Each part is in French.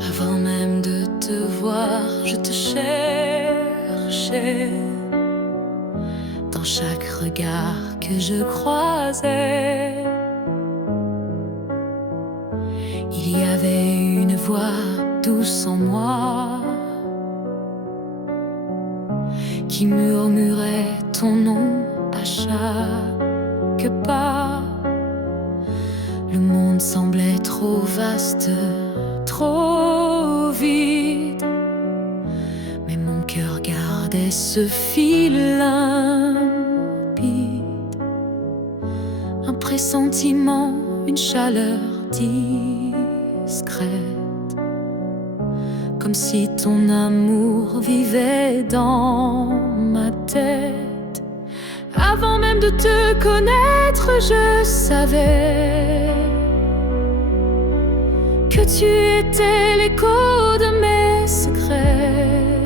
Avant même de te voir, je te cherchais. Dans chaque regard que je croisais, il y avait une voix douce en moi qui murmurait ton nom à chaque pas. Le monde semblait trop vaste, trop vide, mais mon cœur gardait ce fil limpide. Un pressentiment, une chaleur discrète, comme si ton amour vivait dans ma tête. Avant même de te connaître, je savais que tu étais l'écho de mes secrets.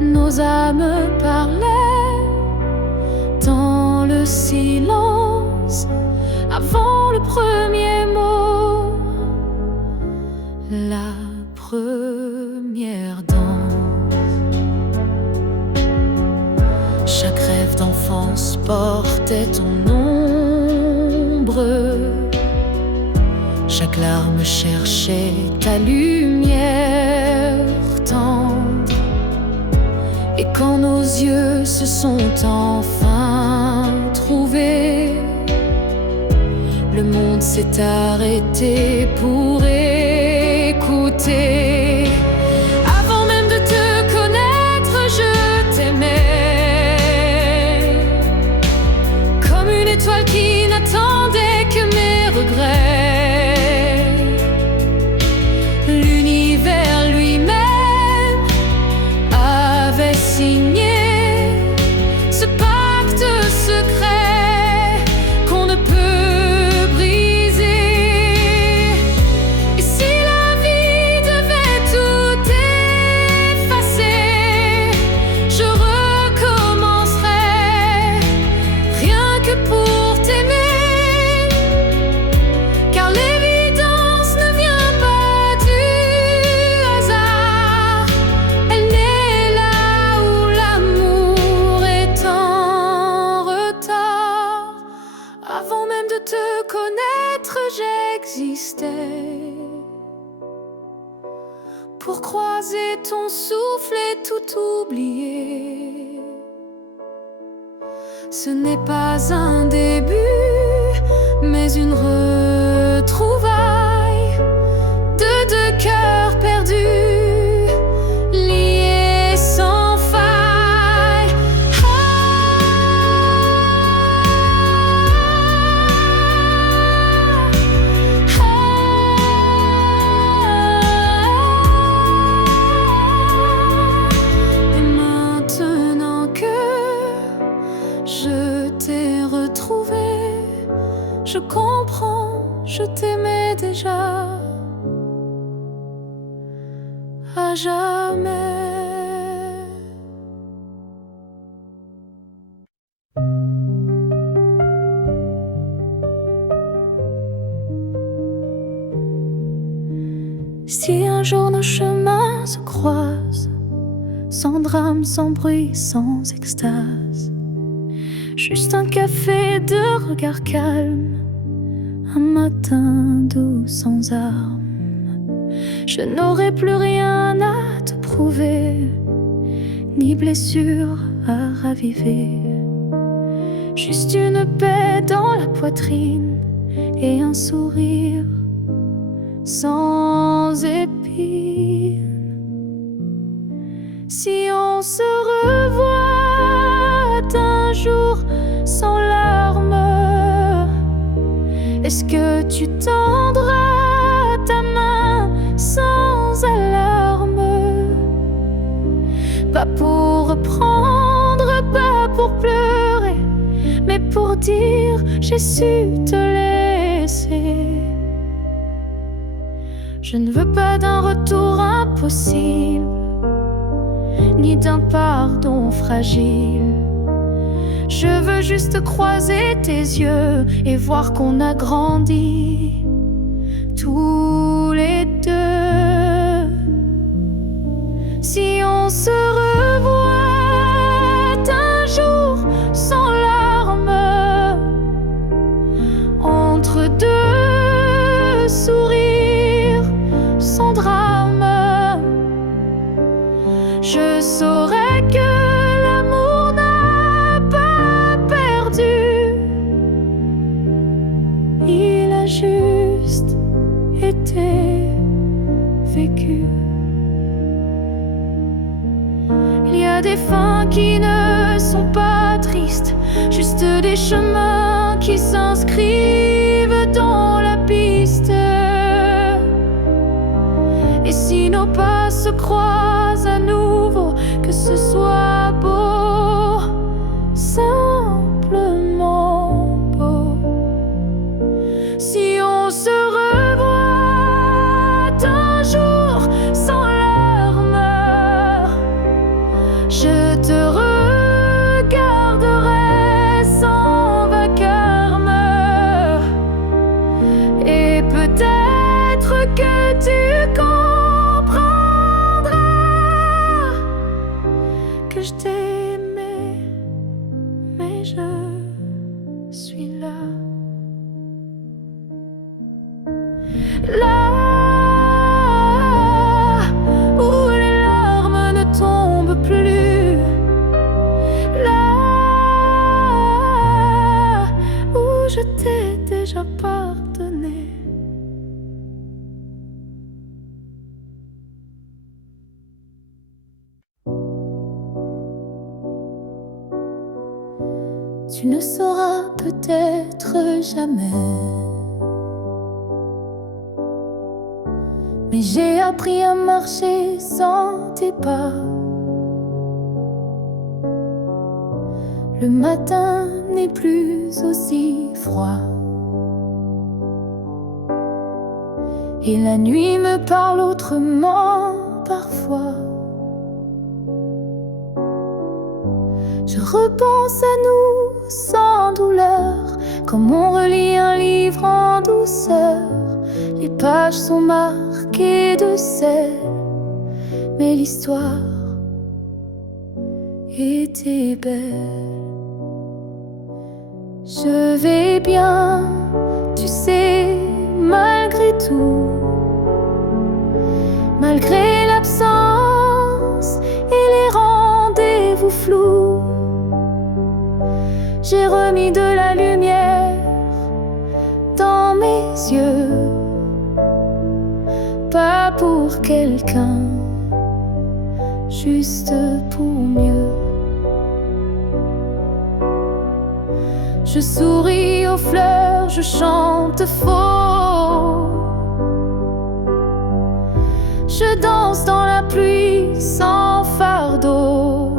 Nos âmes parlaient dans le silence avant le premier mot, la première danse. Chaque rêve d'enfance portait ton ombre. Chaque larme cherchait ta lumière tendre. Et quand nos yeux se sont enfin trouvés, le monde s'est arrêté pour écouter. Avant même de te connaître, je t'aimais, comme une étoile qui n'attendait que mes regrets. L'univers lui-même avait signé ce pacte secret qu'on ne peut briser. Et si la vie devait tout effacer, je recommencerais rien que pour t'aimer, car l'évidence ne vient pas du hasard. Elle naît là où l'amour est en retard. Avant même de te connaître, j'existais pour croiser ton souffle et tout oublier. Ce n'est pas un début, mais une retrouvaille de deux cœurs perdus, liés sans faille. Et maintenant que je t'ai retrouvé, je comprends, je t'aimais déjà à jamais. Si un jour nos chemins se croisent, sans drame, sans bruit, sans extase, juste un café de regard calme, un matin doux sans armes, je n'aurai plus rien à te prouver, ni blessure à raviver. Juste une paix dans la poitrine et un sourire sans épines. Si on se revoit un jour sans larmes, est-ce que tu tendras ta main sans alarme? Pas pour reprendre, pas pour pleurer, mais pour dire j'ai su te laisser. Je ne veux pas d'un retour impossible, ni d'un pardon fragile. Je veux juste croiser tes yeux et voir qu'on a grandi tous les deux. Si on se revoit un jour sans larmes, entre deux sourires sans drame, je saurais que l'amour n'a pas perdu. Il a juste été vécu. Il y a des fins qui ne sont pas tristes, juste des chemins qui s'inscrivent dans la piste. Et si nos pas se croisent à nouveau, que ce soit beau, simplement beau. Si on se revoit un jour sans larmes, je te regarderai sans vacarme. Et peut-être que tu comprendras que je t'ai aimé, mais je suis là. Là où les larmes ne tombent plus, là où je t'ai déjà pardonné. Tu ne sauras peut-être jamais, mais j'ai appris à marcher sans tes pas. Le matin n'est plus aussi froid, et la nuit me parle autrement parfois. Je repense à nous sans douleur, comme on relit un livre en douceur. Les pages sont marquées de sel, mais l'histoire était belle. Je vais bien, tu sais, malgré tout, malgré l'absence et les rendez-vous flous. J'ai remis de la lumière dans mes yeux, pas pour quelqu'un, juste pour mieux. Je souris aux fleurs, je chante faux, je danse dans la pluie sans fardeau.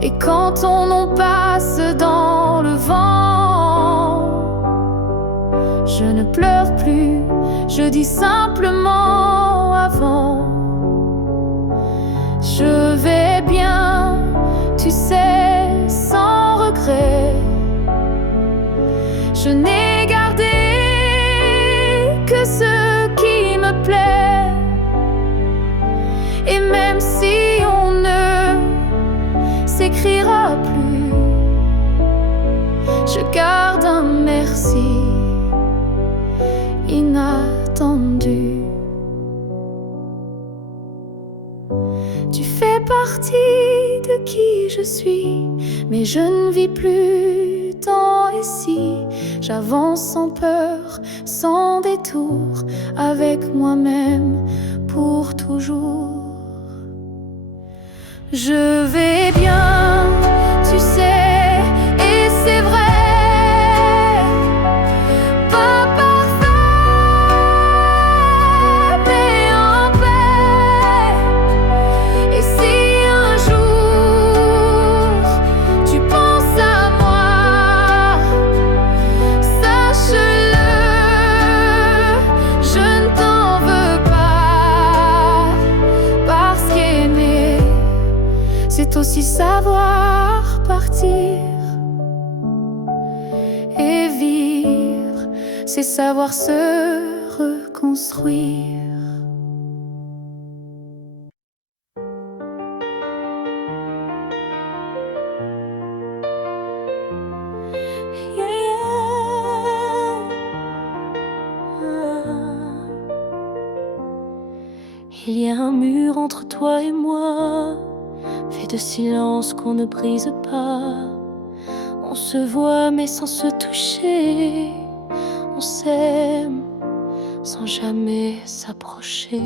Et quand on en passe dans le vent, je ne pleure plus, je dis simplement avant. Je vais bien, tu sais, sans regret. Je n'ai gardé que ce qui me plaît. Et même si on ne s'écrira plus, je garde un merci inattendu. Tu fais partie de qui je suis, mais je ne vis plus tant ici. J'avance sans peur, sans détour, avec moi-même pour toujours. Je vais bien, tu sais, et c'est vrai. Pas parfait, mais en paix. Et si un jour tu penses à moi, sache-le, je ne t'en veux pas. Parce qu'aimer, c'est aussi savoir c'est savoir se reconstruire. Il y a un mur entre toi et moi, fait de silence qu'on ne brise pas. On se voit mais sans se toucher, on s'aime sans jamais s'approcher.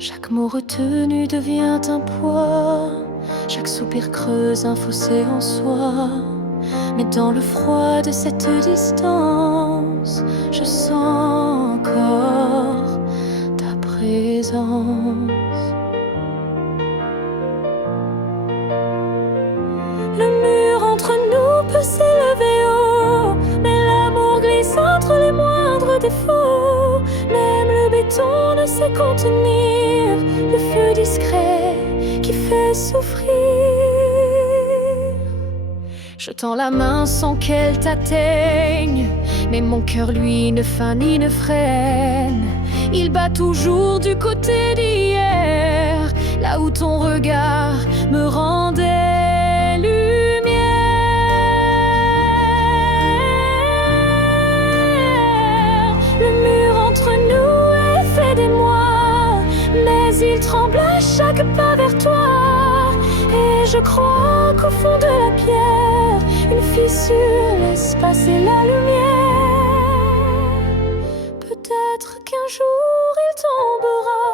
Chaque mot retenu devient un poids, chaque soupir creuse un fossé en soi. Mais dans le froid de cette distance, je sens encore ta présence. Le mur entre nous peut s'élever haut, mais l'amour glisse entre les moindres défauts. Même le béton ne sait contenir le feu discret qui fait souffrir. Je tends la main sans qu'elle t'atteigne, mais mon cœur lui ne feint ni ne freine. Il bat toujours du côté d'hier, là où ton regard me rendait lumière. Le mur entre nous est fait d'émoi, mais il tremble à chaque pas vers toi. Et je crois qu'au fond de la pierre, une fissure laisse passer la lumière. Peut-être qu'un jour il tombera,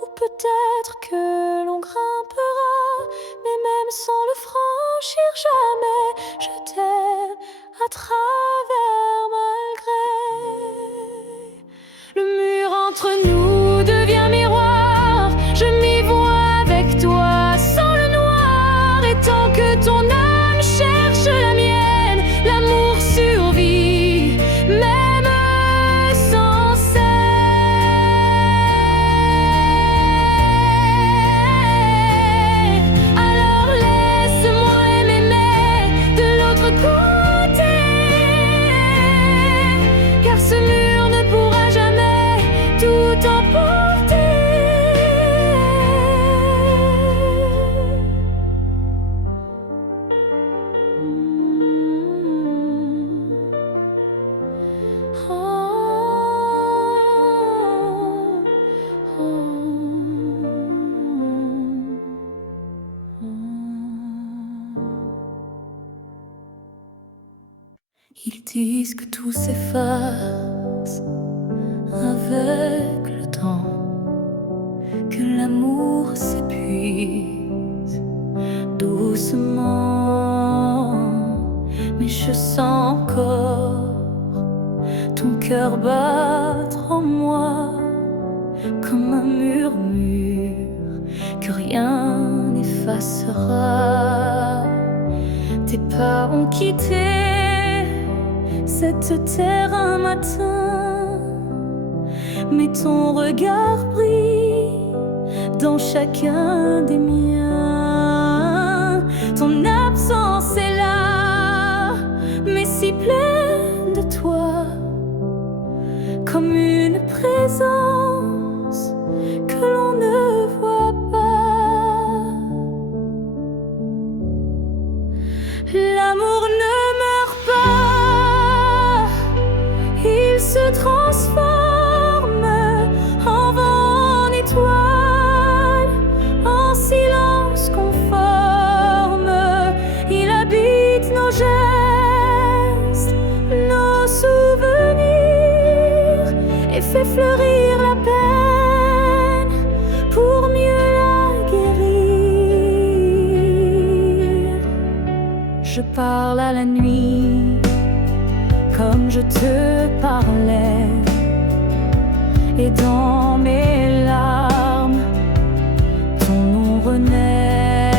ou peut-être que l'on grimpera, mais même sans le franchir jamais, je t'aime à travers malgré. Le mur entre nous devient miroir, je m'y vois avec toi sans le noir. Et tant que ton âme cherche la mienne, l'amour survit, même sans cesse. Alors laisse-moi m'aimer de l'autre côté, car ce mur ne pourra jamais tout emporter. Ils disent que tout s'efface avec le temps, que l'amour s'épuise doucement. Mais je sens encore ton cœur battre en moi comme un murmure que rien n'effacera. Tes pas ont quitté cette terre un matin, mais ton regard brille dans chacun des miens. Ton absence est là, mais si pleine de toi, comme une présence que l'on ne voit pas. L'amour ne meurt pas, il se transforme en vent, en étoile, en silence conforme. Il habite nos gestes, nos souvenirs, et fait fleurir la peine pour mieux la guérir. Je parle à la nuit comme je te parlais, et dans mes larmes, ton nom renaît.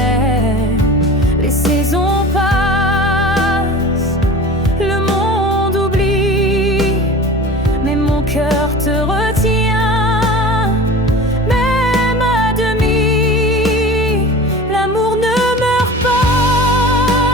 Les saisons passent, le monde oublie, mais mon cœur te retient, même à demi. L'amour ne meurt pas,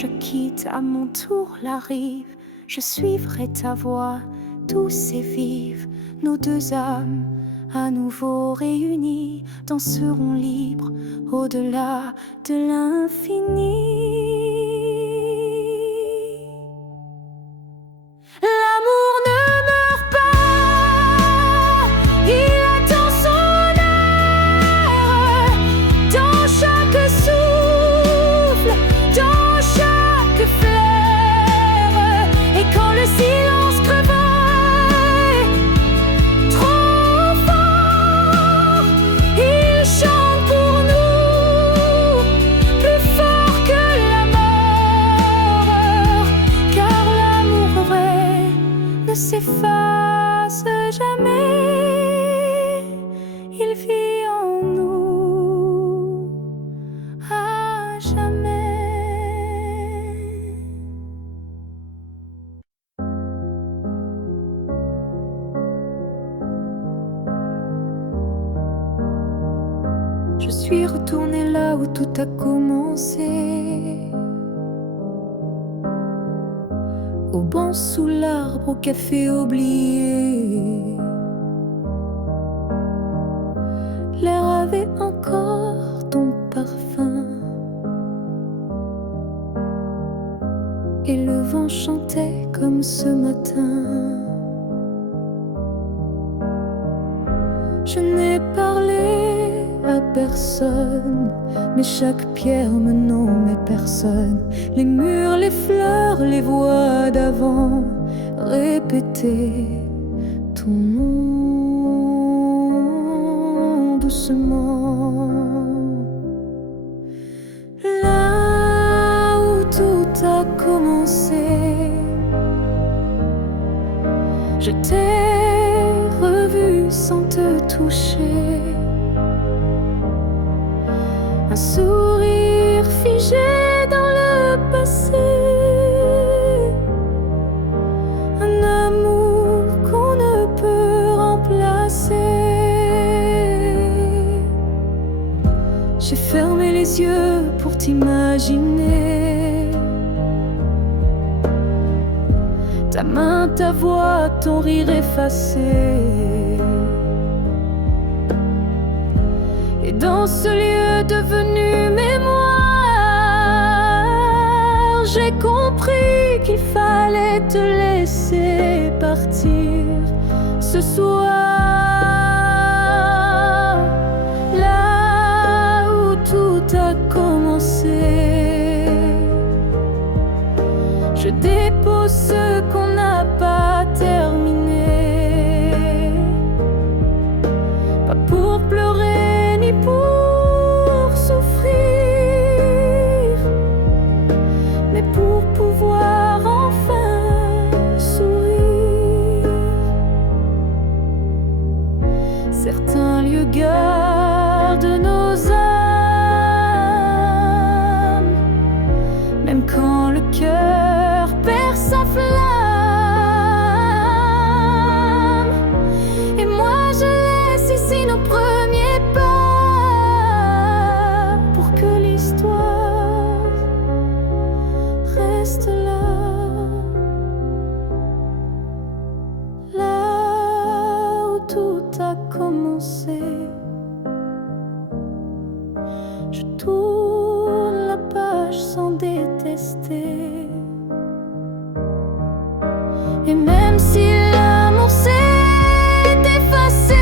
je quitte à mon tour la rive, je suivrai ta voie, douce et vive. Nos deux âmes, à nouveau réunies, danseront libres au-delà de l'infini. L'amour ne meurt pas, il attend son heure. Dans chaque souffle, dans chaque fleur. Et quand le silence crevaille trop fort, il chante pour nous, plus fort que la mort. Car l'amour vrai ne s'efface jamais, il vit en nous à jamais. Je suis retournée là où tout a commencé, au banc sous l'arbre, au café oublié. L'air avait encore ton parfum, et le vent chantait comme ce matin. Je n'ai parlé à personne, mais chaque pierre me nommait personne. Les murs, les fleurs, les voix d'avant répétaient ton nom doucement. Là où tout a commencé, je t'ai revu sans te toucher. Un sourire figé dans le passé, un amour qu'on ne peut remplacer. J'ai fermé les yeux pour t'imaginer, ta main, ta voix, ton rire effacé. Et dans ce lieu devenu mémoire, j'ai compris qu'il fallait te laisser partir ce soir. Là où tout a commencé, je dépose ce qu'on n'a pas terminé. Pas pour pleurer ni pour souffrir, mais pour pouvoir enfin sourire. Certains lieux gardent nos âmes, même quand le cœur perd sa flamme. Et moi je laisse ici nos premiers pas, pour que l'histoire reste là. Là où tout a commencé, je tourne la page sans détester. Et même si l'amour s'est effacé,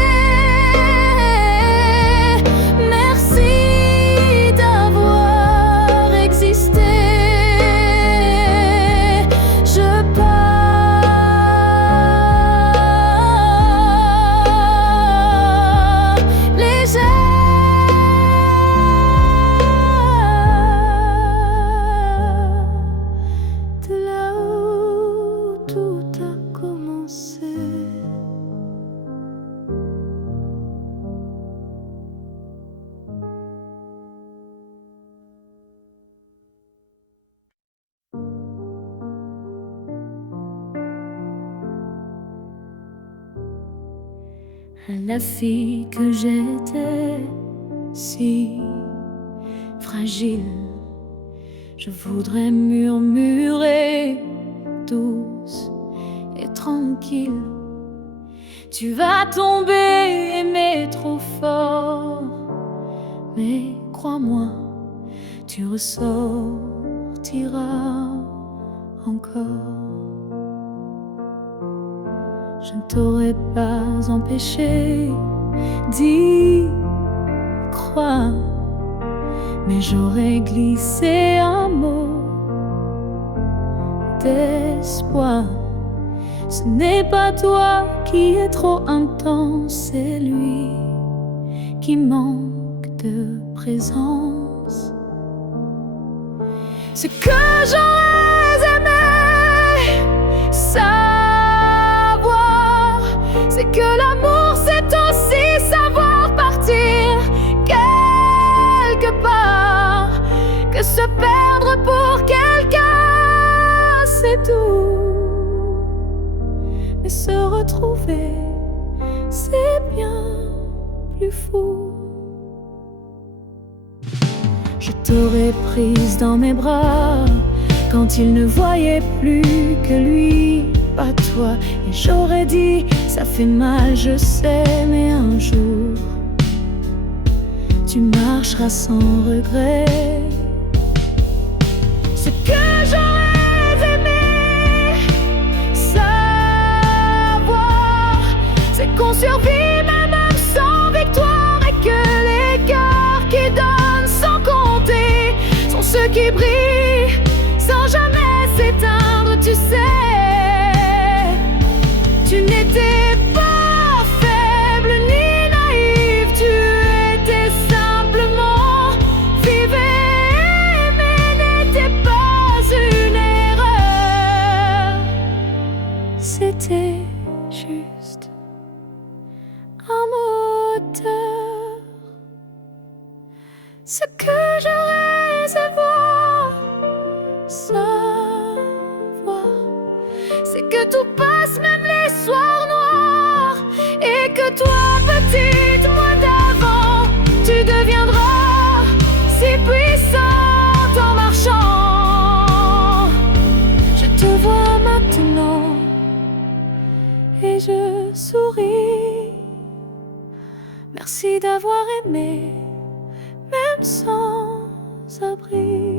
merci d'avoir existé. Je pars légère de là où tout a commencé. La fille que j'étais, si fragile, Je voudrais murmurer douce et tranquille. Tu vas tomber, aimer trop fort, mais crois-moi, tu ressortiras encore. Je ne t'aurais pas empêché d'y croire, mais j'aurais glissé un mot d'espoir. Ce n'est pas toi qui es trop intense, c'est lui qui manque de présence. Ce que j'aurais aimé savoir, c'est que l'amour c'est aussi savoir partir quelque part, que se perdre pour quelqu'un c'est doux, mais se retrouver c'est bien plus fou. Je t'aurais prise dans mes bras quand il ne voyait plus que lui, pas toi. Et j'aurais dit, ça fait mal, je sais, mais un jour tu marcheras sans regret. Ce que j'aurais aimé savoir, c'est qu'on survit même sans victoire, et que les cœurs qui donnent sans compter sont ceux qui brillent sans jamais s'éteindre. Tu sais, tu n'étais pas faible ni naïf, tu étais simplement vivait, mais n'était pas une erreur. C'était juste un moteur. Ce que j'aurais savoir, c'est que tout passe, même les soirs noirs, et que toi, petite moi d'avant, tu deviendras si puissante en marchant. Je te vois maintenant et je souris. Merci d'avoir aimé, même sans abri.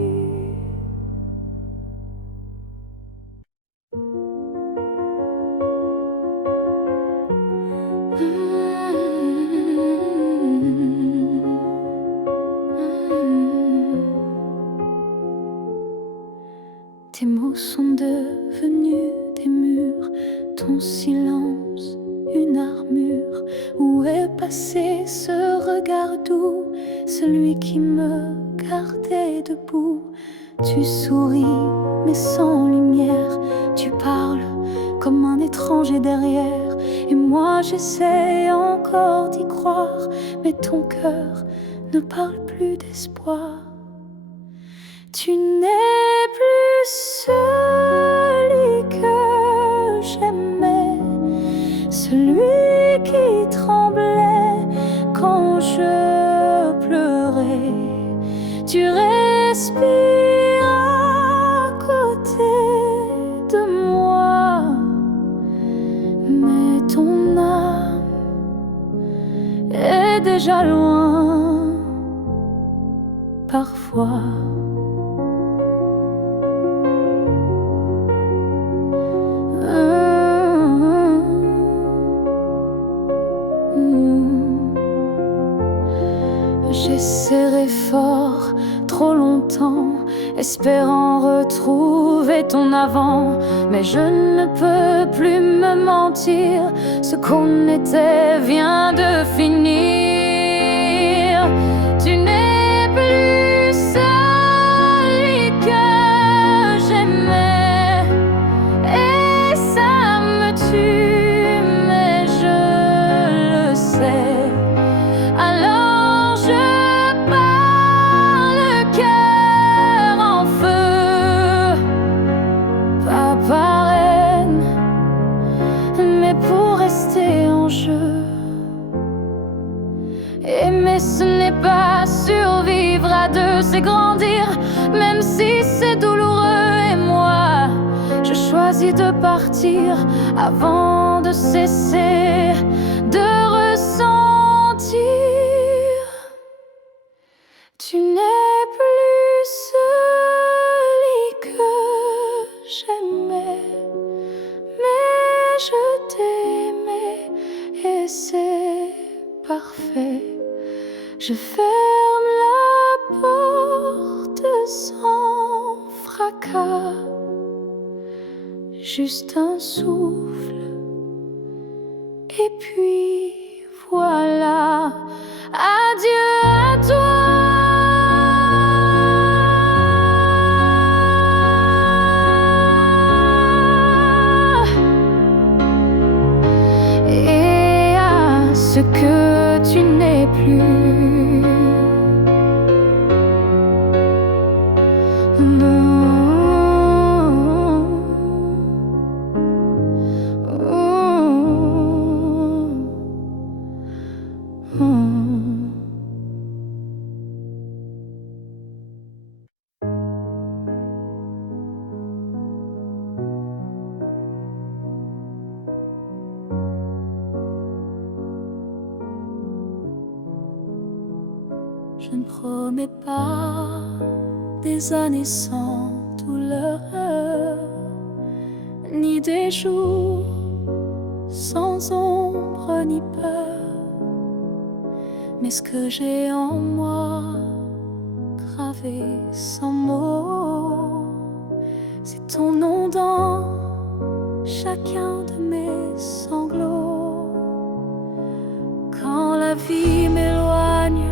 Tes mots sont devenus des murs, ton silence une armure. Où est passé ce regard doux, celui qui me gardait debout? Tu souris mais sans lumière, tu parles comme un étranger derrière. Et moi j'essaie encore d'y croire, mais ton cœur ne parle plus d'espoir. Tu n'es plus celui que j'aimais, celui qui tremblait quand je pleurais. Tu respires à côté de moi, mais ton âme est déjà loin parfois. J'ai serré fort trop longtemps, espérant retrouver ton avant. Mais je ne peux plus me mentir, ce qu'on était vient de finir. Tu n'es plus celui que j'aimais, et ça me tue, mais je le sais. Alors je pars le cœur en feu, pas par haine, mais pour rester en jeu. choisi de partir avant de cesser de ressentir. Tu n'es plus celui que j'aimais, mais je t'aimais et c'est parfait. Je ferme la porte sans fracas, juste un souffle et puis voilà. Adieu à toi. Et à ce que tu n'es plus. Je ne promets pas des années sans douleur, ni des jours sans ombre ni peur. Mais ce que j'ai en moi, gravé sans mots, c'est ton nom dans chacun de mes sanglots. Quand la vie m'éloigne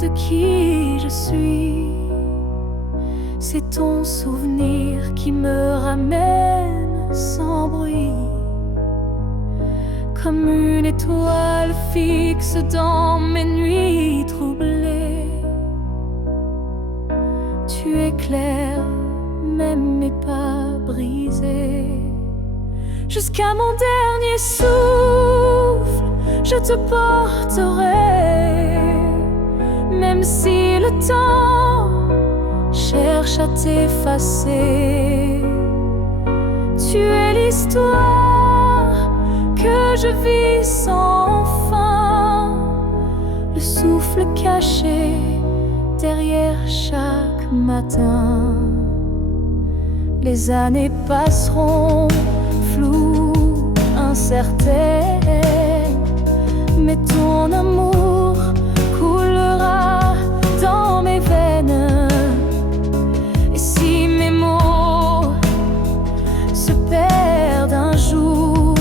de qui je suis, c'est ton souvenir qui me ramène sans bruit, comme une étoile fixe dans mes nuits troublées. Tu éclaires même mes pas brisés. Jusqu'à mon dernier souffle, je te porterai, même si le temps cherche à t'effacer. Tu es l'histoire que je vis sans fin, le souffle caché derrière chaque matin. Les années passeront floues, incertaines, mais ton amour coulera dans mes veines. Et si mes mots se perdent un jour,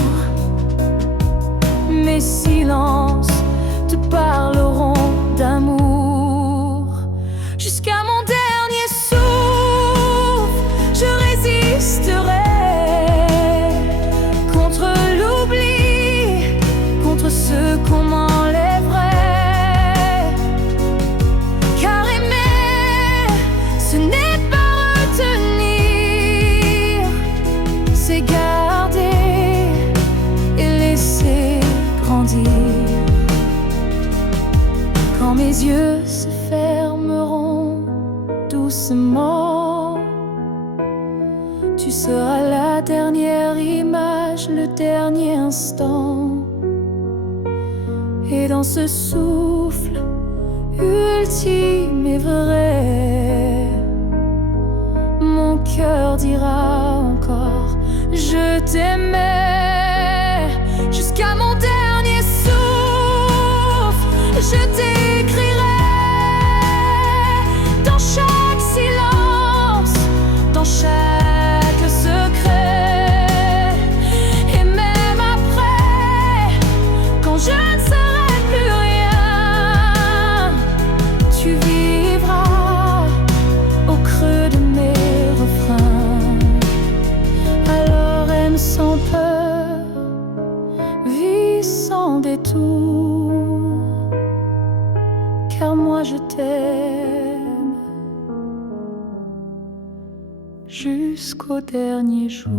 mes silences te parleront d'amour. Jusqu'à mon dernier souffle, je résisterai contre l'oubli, contre ce qu'on m'enlèverait. Car aimer, ce n'est pas retenir, c'est garder et laisser grandir. Quand mes yeux se fermeront doucement, tu seras la dernière image, le dernier instant. Et dans ce souffle ultime et vrai, mon cœur dira encore je t'aimais. Jusqu'à mon dernier souffle, je t'écrirai dans chaque silence, dans chaque secret. Et même après, quand je ne serai plus rien, tu vivras au creux de mes refrains. Alors aime sans peur, vis sans détour, car moi je t'aime jusqu'au dernier jour.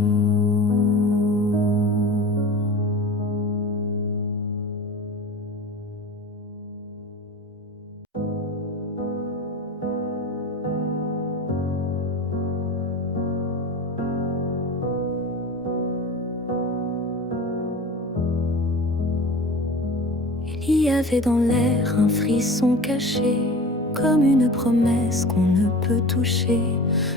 avait dans l'air un frisson caché, comme une promesse qu'on ne peut toucher.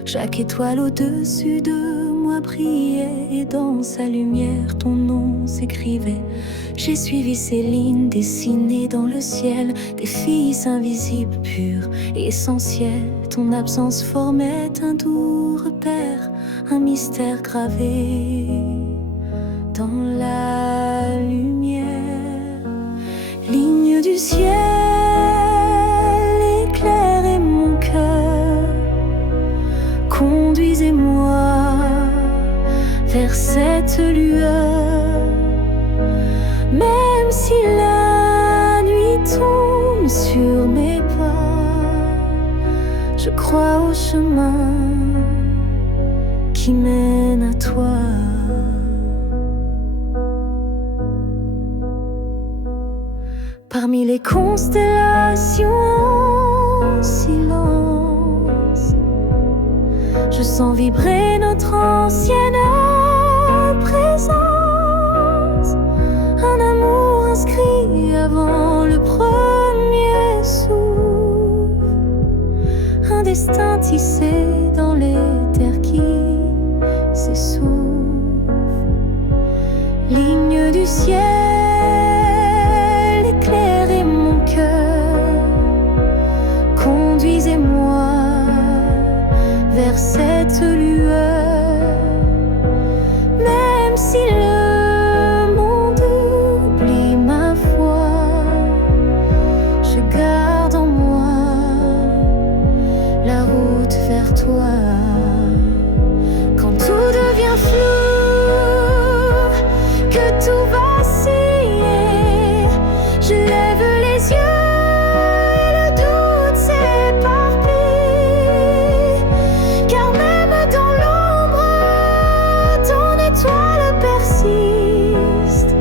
Chaque étoile au-dessus de moi brillait, et dans sa lumière ton nom s'écrivait. J'ai suivi ces lignes dessinées dans le ciel, des filles invisibles, pures et essentielles. Ton absence formait un doux repère, un mystère gravé dans la lumière. Ligne du ciel, éclairez mon cœur, conduisez-moi vers cette lueur. Même si la nuit tombe sur mes pas, je crois au chemin qui mène à toi. Parmi les constellations en silence, je sens vibrer notre ancienne présence. Un amour inscrit avant le premier souffle, un destin tissé dans les terres qui s'essoufflent. Ligne du ciel, éclairez mon cœur, conduisez-moi vers cette lueur. Même si le monde oublie ma foi, je garde en moi la route vers toi. Quand tout devient flou, que tout vacille, je lève les yeux et le doute s'éparpille. Car même dans l'ombre, ton étoile persiste,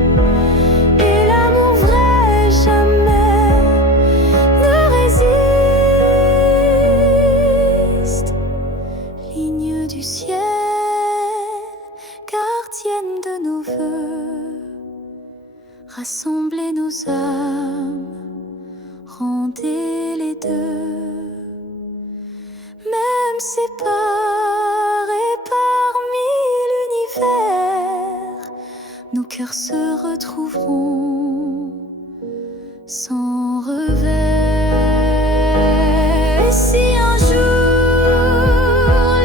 et l'amour vrai jamais ne résiste. Ligne du ciel, gardienne de nos vœux, rassemblez nos âmes, rendez les deux. Même séparés parmi l'univers, nos cœurs se retrouveront sans revers. Et si un jour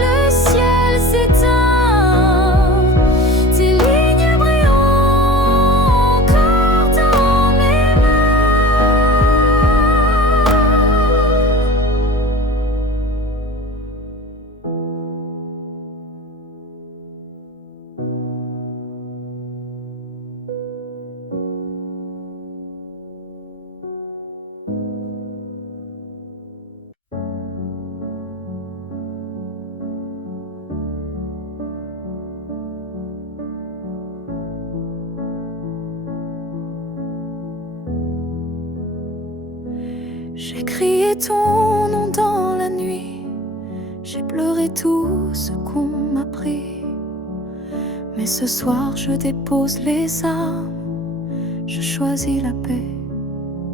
le ciel s'éteint, tes lignes brilleront encore dans mes J'ai crié ton nom dans la nuit, j'ai pleuré tout ce qu'on m'a pris. Mais ce soir je dépose les armes, je choisis la paix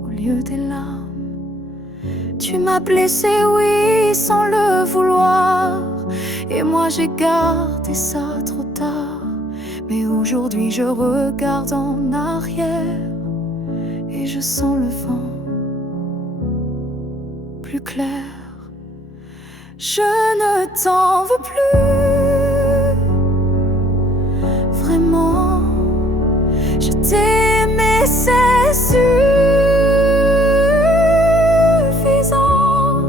au lieu des larmes. Tu m'as blessé, oui, sans le vouloir, et moi j'ai gardé ça trop tard. Mais aujourd'hui je regarde en arrière et je sens le vent plus clair. Je ne t'en veux plus, vraiment. Je t'ai aimé, c'est suffisant.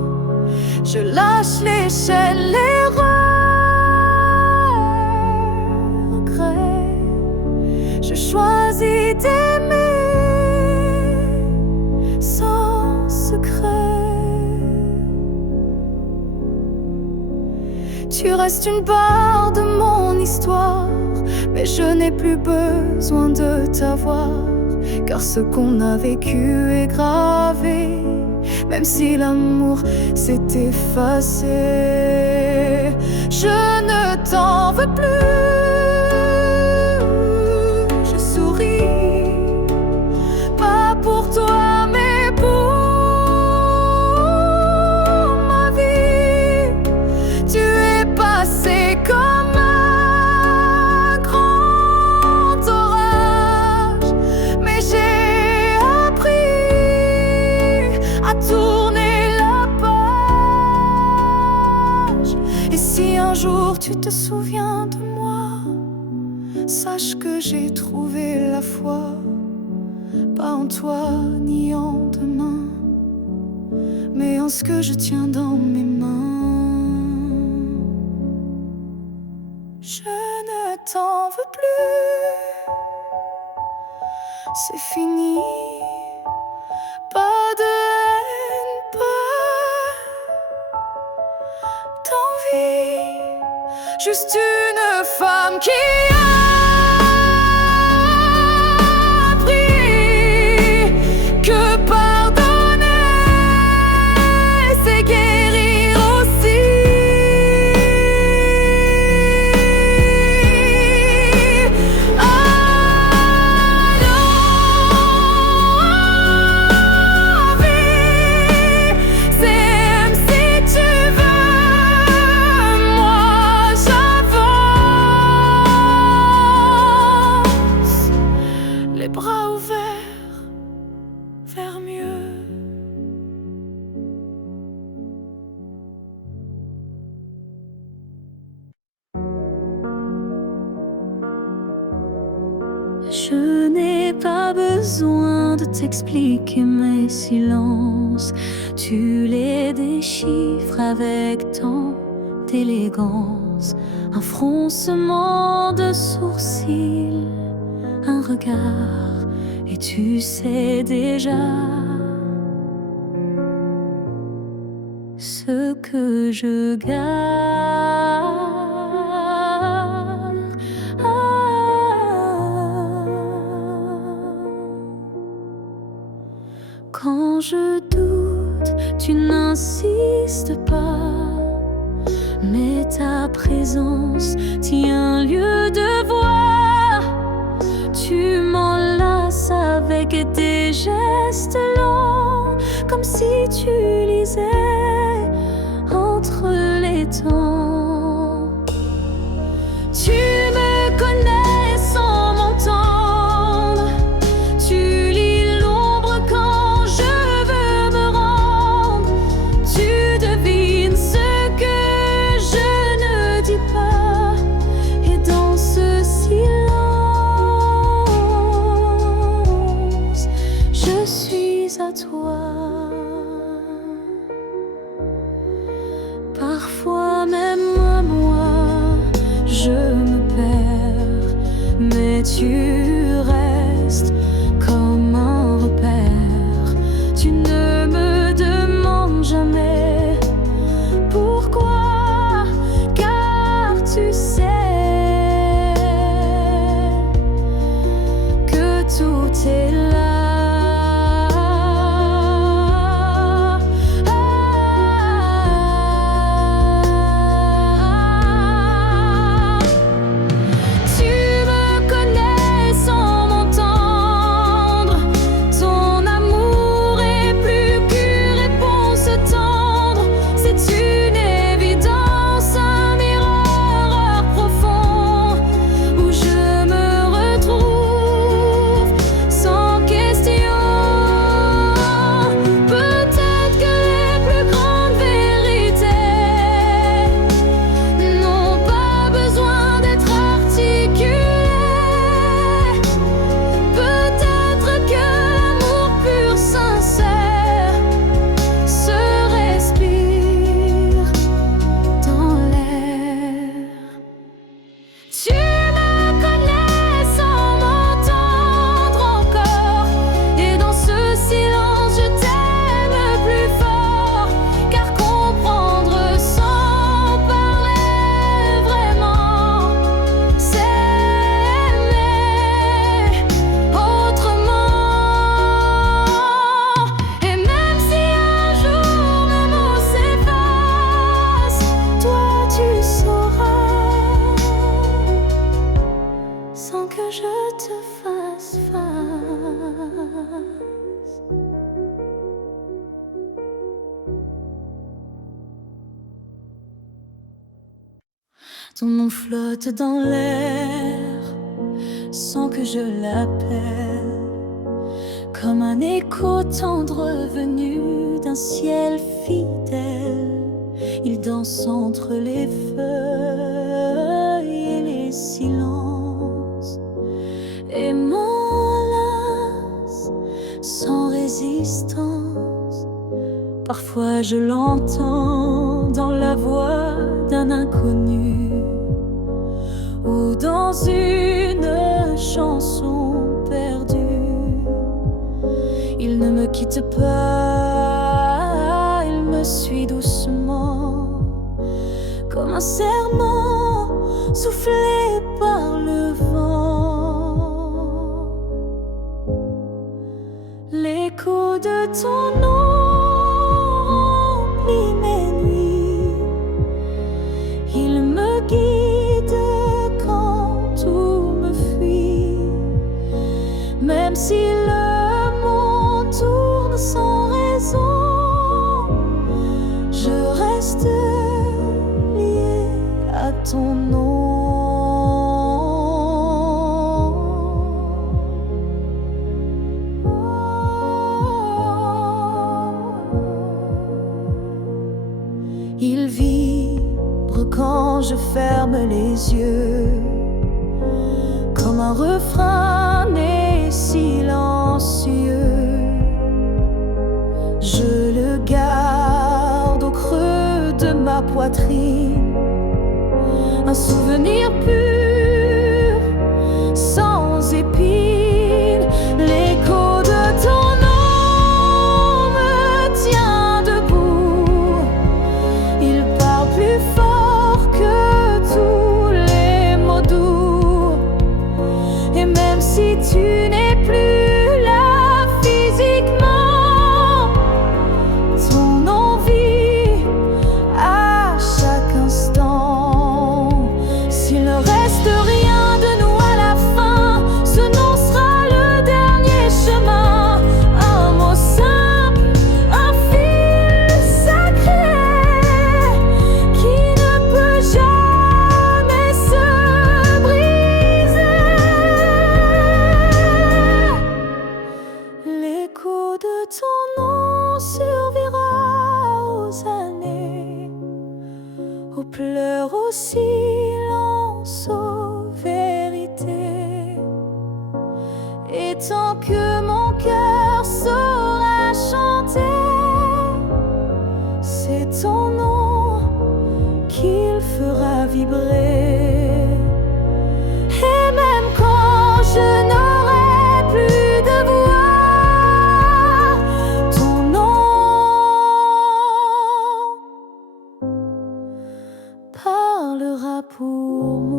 Je lâche l'échelle, les regrets. Je choisis d'aimer sans secret. Tu restes une part de mon histoire, mais je n'ai plus besoin de t'avoir, car ce qu'on a vécu est gravé, même si l'amour s'est effacé. Je ne t'en veux plus, je souris, pas pour toi viens de moi. Sache que j'ai trouvé la foi, pas en toi ni en demain, mais en ce que je tiens dans mes mains. Je ne t'en veux plus, c'est fini. Pas de haine, pas d'envie, juste une femme qui a appris que pardonner, c'est guérir aussi. Les bras ouverts vers mieux. Je n'ai pas besoin de t'expliquer mes silences. Tu les déchiffres avec tant d'élégance. Un froncement de sourcils, un regard, et tu sais déjà ce que je garde. Quand je doute, tu n'insistes pas, mais ta présence tient lieu de voix. Tu m'enlaces avec des gestes lents, comme si tu lisais entre les temps. Tu me connais sans m'entendre, tu lis l'ombre quand je veux me rendre. Tu devines ce que je ne dis pas, et dans ce silence, je suis à toi. Parfois même à moi, je me perds, mais tu restes comme un repère. Tu ne me demandes jamais pourquoi, car tu sais que tout est là. Ton nom flotte dans l'air sans que je l'appelle, comme un écho tendre venu d'un ciel fidèle. Il danse entre les feuilles Parfois je l'entends dans la voix d'un inconnu ou dans une chanson perdue. Il ne me quitte pas, il me suit doucement, comme un serment soufflé par le vent. L'écho de ton nom remplit mes nuits. Il me guide quand tout me fuit. Même si le monde tourne sans raison, je reste lié à ton nom. Il vibre quand je ferme les yeux, comme un refrain né silencieux. Je le garde au creux de ma poitrine, un souvenir pur, sans épines. L'écho de ton nom me tient debout. Il parle plus fort que tous les mots doux. Et même si tu n'es plus là physiquement, ton nom vit à chaque instant. S'il ne reste rien de nous à la fin, ce nom sera le dernier chemin. Un mot simple, un fil sacré qui ne peut jamais se briser. L'écho de ton nom survivra aux années, aux pleurs, aux silences, aux vérités. Et tant que mon cœur saura chanter, c'est ton nom qu'il fera vibrer. Et même quand je n'aurai plus de voix, ton nom parlera pour moi.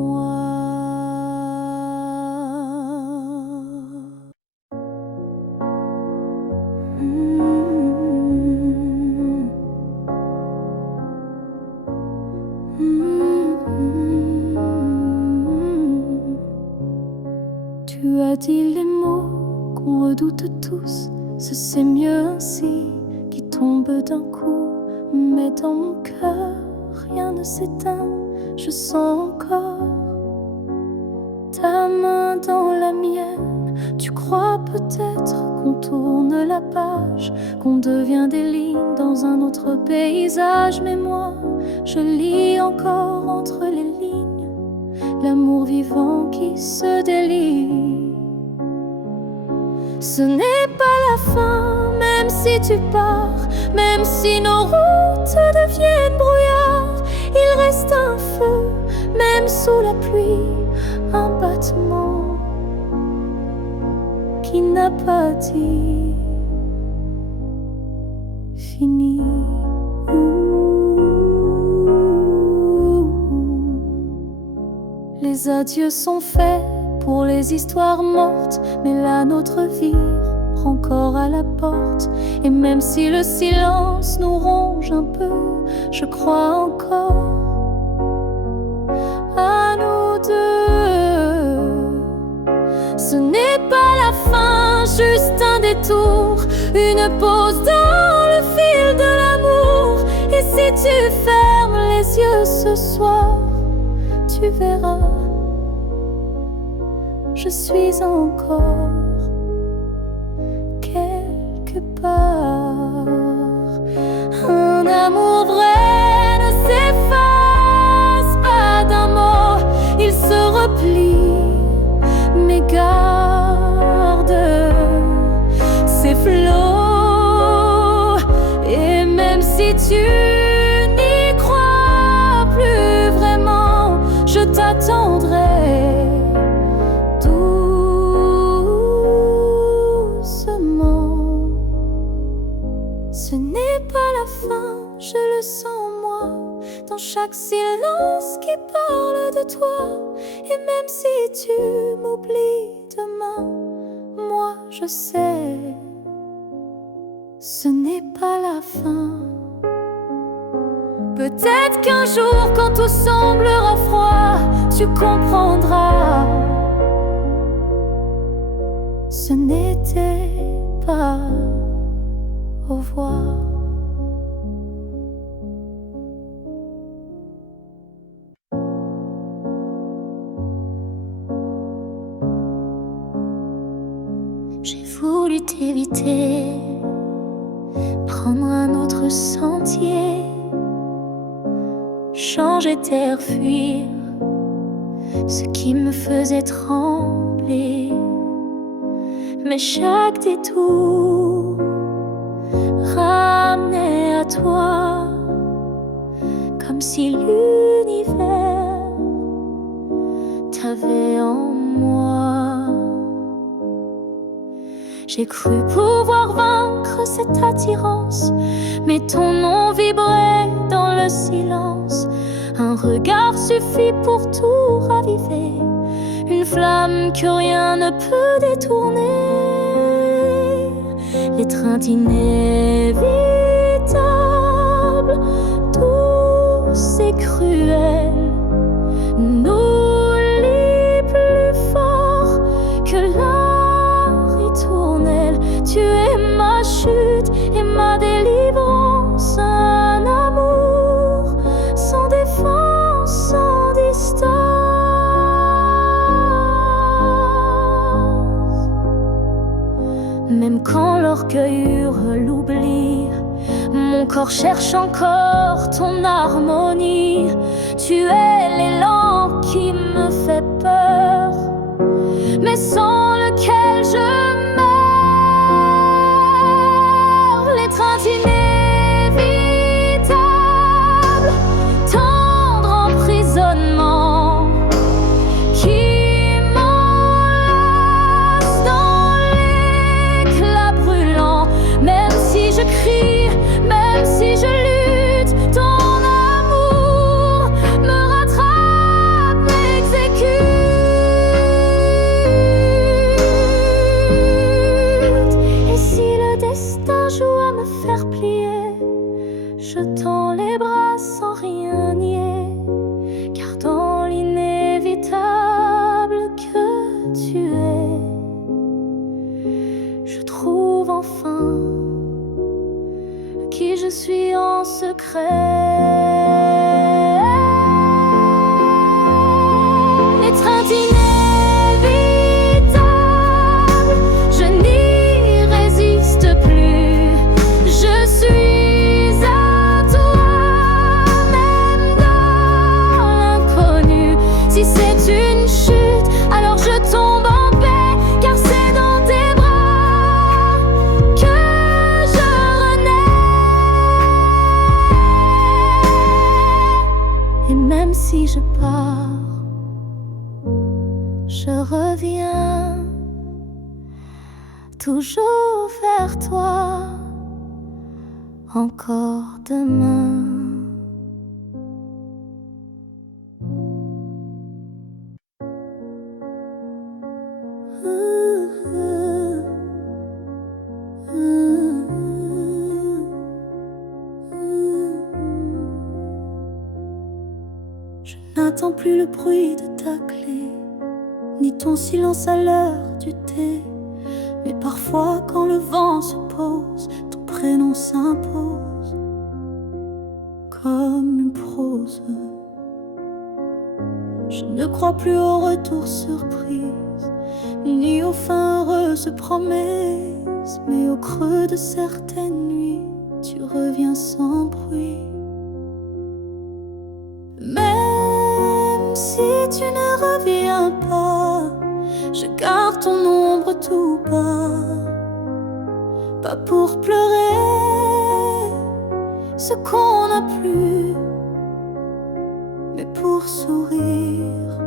Tu as dit les mots qu'on redoute tous, c'est mieux ainsi, qui tombent d'un coup. Mais dans mon cœur, rien ne s'éteint, je sens encore ta main dans la mienne. Tu crois peut-être qu'on tourne la page, qu'on devient des lignes dans un autre paysage. Mais moi, je lis encore entre les lignes l'amour vivant qui se délie. Ce n'est pas la fin, même si tu pars, même si nos routes deviennent brouillard. Il reste un feu, même sous la pluie, un battement qui n'a pas dit fini. Les adieux sont faits pour les histoires mortes, mais la nôtre vire encore à la porte. Et même si le silence nous ronge un peu, je crois encore à nous deux. Ce n'est pas la fin, juste un détour, une pause dans le fil de l'amour. Et si tu fermes les yeux ce soir, tu verras, je suis encore quelque part. Un amour vrai ne s'efface pas d'un mot, il se replie, mais garde ses flots. Et même je t'attendrai doucement. Ce n'est pas la fin, je le sens en moi, dans chaque silence qui parle de toi. Et même si tu m'oublies demain, moi je sais, ce n'est pas la fin. Peut-être qu'un jour, quand tout semblera froid, tu comprendras, ce n'était pas au revoir. J'ai voulu t'éviter, prendre un autre sentier, changer d'air, fuir ce qui me faisait trembler. Mais chaque détour ramenait à toi, comme si l'univers t'avait en moi. J'ai cru pouvoir vaincre cette attirance, mais ton nom vibrait dans le silence. Un regard suffit pour tout raviver, une flamme que rien ne peut détourner. L'étreinte inévitable, douce et cruelle, nous lie plus fort que la ritournelle. Tu es ma chute et ma délivrance, un amour sans défense, sans distance. Même quand l'orgueil hurle l'oubli, mon corps cherche encore ton harmonie. Tu es l'élan qui me fait peur, mais sans lequel je meurs. L'étreinte inévitable, tendre emprisonnement, qui m'enlace dans l'éclat brûlant. Même si je crie, même si je lutte, ton amour me rattrape, m'exécute. Et si le destin joue à me faire plier, je tends les bras sans rien nier, car dans l'inévitable que tu es, je trouve enfin qui je suis en secret. L'étreinte inévitable, je n'y résiste plus. Je suis à toi, même dans l'inconnu. Si c'est une chute, alors je tombe en paix, car c'est dans tes bras que je renais. Et même si je pars, je reviens toujours vers toi, encore demain. Je n'attends plus le bruit de ta clé, ni ton silence à l'heure du thé. Mais parfois quand le vent se pose, ton prénom s'impose comme une prose. Je ne crois plus au retour surprise, ni aux fins heureuses promesses. Mais au creux de certaines nuits, tu reviens sans bruit. Même si tu ne reviens pas, je garde ton ombre tout bas. Pas pour pleurer ce qu'on n'a plus, mais pour sourire.